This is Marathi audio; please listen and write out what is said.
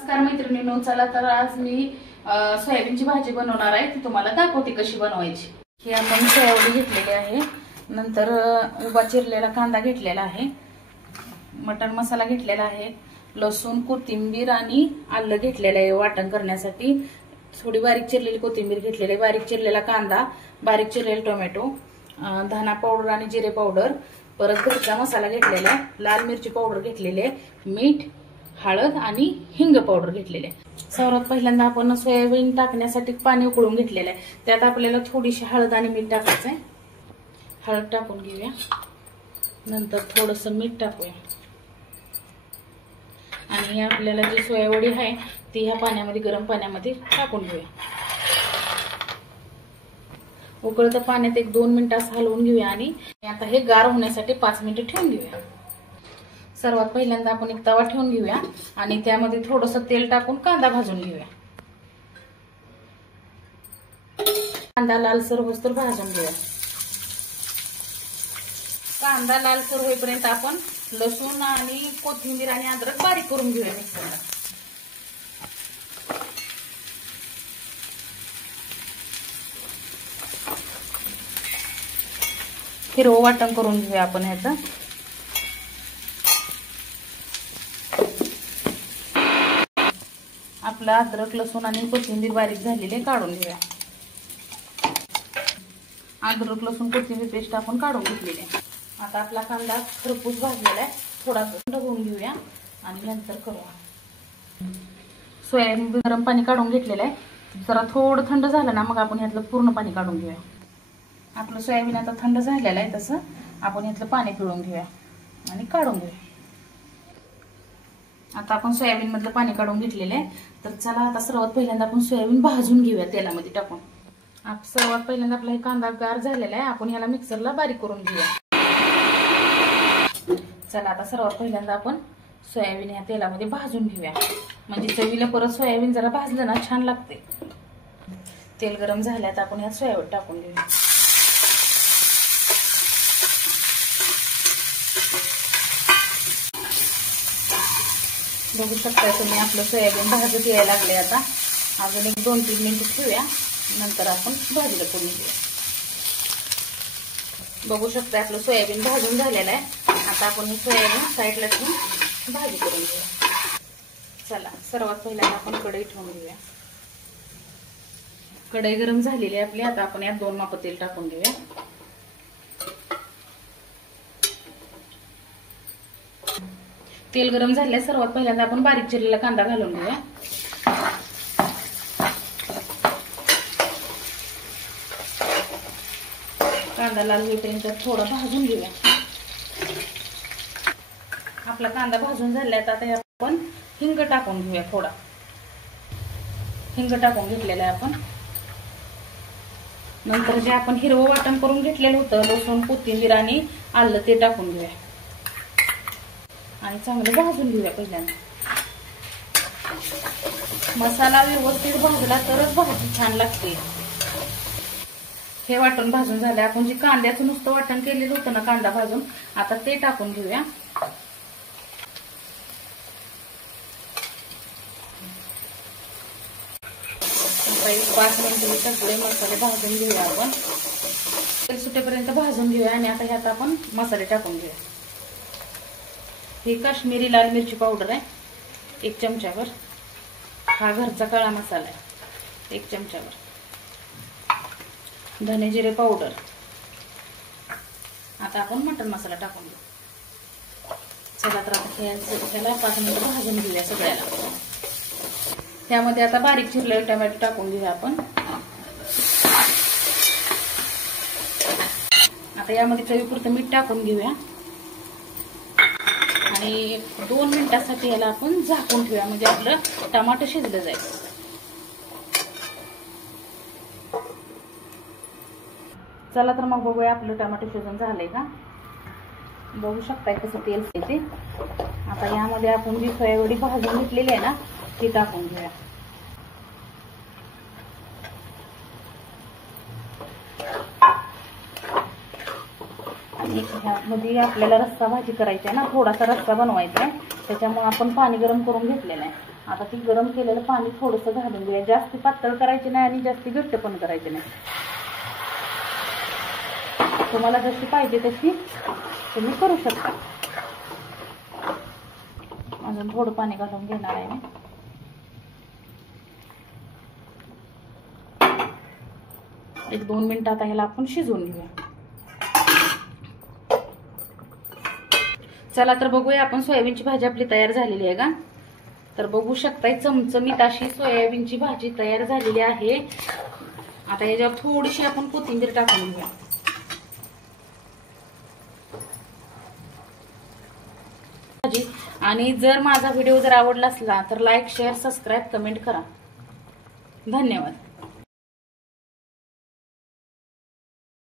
नमस्कार मैत्रिणींनो, चला तर आज मी सोयाबीनची भाजी बनवणार आहे. ती तुम्हाला दाखवते कशी बनवायची. ही आपण सोयाबीन घेतलेली आहे, नंतर उभा चिरलेला कांदा घेतलेला आहे, मटण मसाला घेतलेला आहे, लसूण कोथिंबीर आणि आलं घेतलेलं आहे वाटण करण्यासाठी, थोडी बारीक चिरलेली कोथिंबीर घेतलेली आहे, बारीक चिरलेला कांदा, बारीक चिरलेले टोमॅटो, धना पावडर आणि जिरे पावडर, परत घरचा मसाला घेतलेला आहे, लाल मिरची पावडर घेतलेली आहे, मीठ, हळद आणि हिंग पावडर घेतलेले आहे. सर्वात पहिल्यांदा आपण सोयाबीन टाकण्यासाठी पाणी उकळून घेतलेलं आहे. त्यात आपल्याला थोडीशी हळद आणि मीठ टाकायचं आहे. हळद टाकून घेऊया, नंतर थोडंसं मीठ टाकूया आणि आपल्याला जी सोयावडी आहे ती ह्या पाण्यामध्ये, गरम पाण्यामध्ये टाकून घेऊया. उकळत्या पाण्यात 1-2 मिनिटं हलवून घेऊया आणि आता हे गार होण्यासाठी 5 मिनिटं ठेवून घेऊया. सर्वात पहिल्यांदा आपण एक तवा ठेवून घेऊया आणि त्यामध्ये थोडंसं तेल टाकून कांदा भाजून घेऊया. कांदा लालसर होईस्तोवर भाजून घेऊया. कांदा लालसर होईपर्यंत आपण लसूण आणि कोथिंबीर आणि अद्रक बारीक करून घेऊया मिक्सरला. हिरवं वाटण करून घेऊया आपण ह्याचं. आपला अद्रक लसूण आणि कोथिंबीर बारीक झालेले काढून घेऊया. अद्रक लसूण कोथिंबीर पेस्ट आपण काढून घेतलेली आहे. आता आपला कांदा खरपूस भाजलेला आहे, थोडा थंड होऊन घेऊया आणि नंतर करूया. सोयाबीन गरम पाणी काढून घेतलेलं आहे, जरा थोडं थंड झालं ना मग आपण ह्यातलं पूर्ण पाणी काढून घेऊया. आपलं सोयाबीन आता थंड झालेलं आहे, तसं आपण ह्यातलं पाणी पिळून घेऊया आणि काढून घेऊया. आता आपण सोयाबीन मधलं पाणी काढून घेतलेलं आहे. तर चला आता सर्वात पहिल्यांदा आपण सोयाबीन भाजून घेऊया तेलामध्ये टाकून. सर्वात पहिल्यांदा आपला हे कांदा गार झालेला आहे, आपण ह्याला मिक्सरला बारीक करून घेऊया. चला आता सर्वात पहिल्यांदा आपण सोयाबीन ह्या तेलामध्ये भाजून घेऊया, म्हणजे चवीला परत सोयाबीन जरा भाजलं ना छान लागते. तेल गरम झाल्यात आपण ह्यात सोयाबीन टाकून घेऊया. बघू शकता तुम्ही आपलं सोयाबीन भाजत यायला लागले. आता अजून 1-2-3 मिनिटं ठेवूया, नंतर आपण भाजीला फोडणी देऊया. बघू शकता आपलं सोयाबीन भाजून झालेलं आहे. आता आपण हे सोयाबीन साईडला ठेवून भाजी करून घेऊया. चला सर्वात पहिल्यांदा आपण कढई ठेवून घेऊया. कढई गरम झालेली आहे आपली. आता आपण यात 2 माप तेल टाकून घेऊया. तेल गरम झाले, सर्वात पहिल्यांदा आपण बारीक चिरलेला कांदा घालून घेऊया. कांदा लाल होईपर्यंत थोडा भाजून घेऊया. आपला कांदा भाजून झालाय. आता आपण हिंग टाकून घेऊया. थोडा हिंग टाकून घेतलेला आहे आपण. नंतर जे आपण हिरवं वाटण करून घेतलेलं होतं, लसूण कोथिंबीर आणि आलं, ते टाकून घेऊया आणि चांगलं भाजून घेऊया. पहिल्यांदा मसाला व्यवस्थित भाजला तरच भाजी छान लागते. हे वाटण भाजून झालं. आपण जे कांद्याचं नुसतं वाटण केलेलं होतं ना कांदा भाजून, आता ते टाकून घेऊया. 5 मिनिटं सगळे मसाले भाजून घेऊया. आपण तेल सुटेपर्यंत भाजून घेऊया आणि आता ह्यात आपण मसाले टाकून घेऊया. ही काश्मीरी लाल मिरची पावडर आहे 1 चमचाभर. हा घरचा काळा मसाला आहे 1 चमचाभर. धने जिरे पावडर. आता आपण मटण मसाला टाकून घेऊ. चला तर आता ह्याला 5 मिनिटं भाजून घेऊया सगळ्याला. त्यामध्ये आता बारीक चिरलेले टोमॅटो टाकून घेऊया आपण. आता यामध्ये चवीपुरतं मीठ टाकून घेऊया आणि 2 मिनिटांसाठी याला आपण झाकून ठेवूया, म्हणजे आपलं टमाटर शिजलं जाईल. चला तर मग बघूया आपलं टमाटर शिजून झालंय का. बघू शकताय कसं तेल येते. आता यामध्ये आपण जी सोयावडी भाजून घेतलेली आहे ना ती टाकून घेऊया. आणि ह्यामध्ये आपल्याला रस्सा भाजी करायची आहे ना, थोडासा रस्सा बनवायचा आहे, त्याच्यामुळे आपण पाणी गरम करून घेतलेलं आहे. आता ती गरम केलेलं पाणी थोडंसं घालून घेऊया. जास्ती पातळ करायचे नाही आणि जास्ती घट्ट पण करायचे नाही. तुम्हाला जशी पाहिजे तशी तुम्ही करू शकता. अजून थोडं पाणी घालून घेणार आहे मी. एक 2 मिनिटं आता ह्याला आपण शिजवून घेऊया. चला तर बघूया आपण. सोयाबीनची भाजी आपली तयार झालेली आहे का? तर बघू शकताय चमचमीत अशी सोयाबीनची भाजी तयार झालेली आहे. आता याच्यावर थोडीशी आपण कोथिंबीर टाकून घेऊया. आणि जर माझा व्हिडिओ जर आवडला असला तर लाईक, शेअर, सबस्क्राईब, कमेंट करा. धन्यवाद.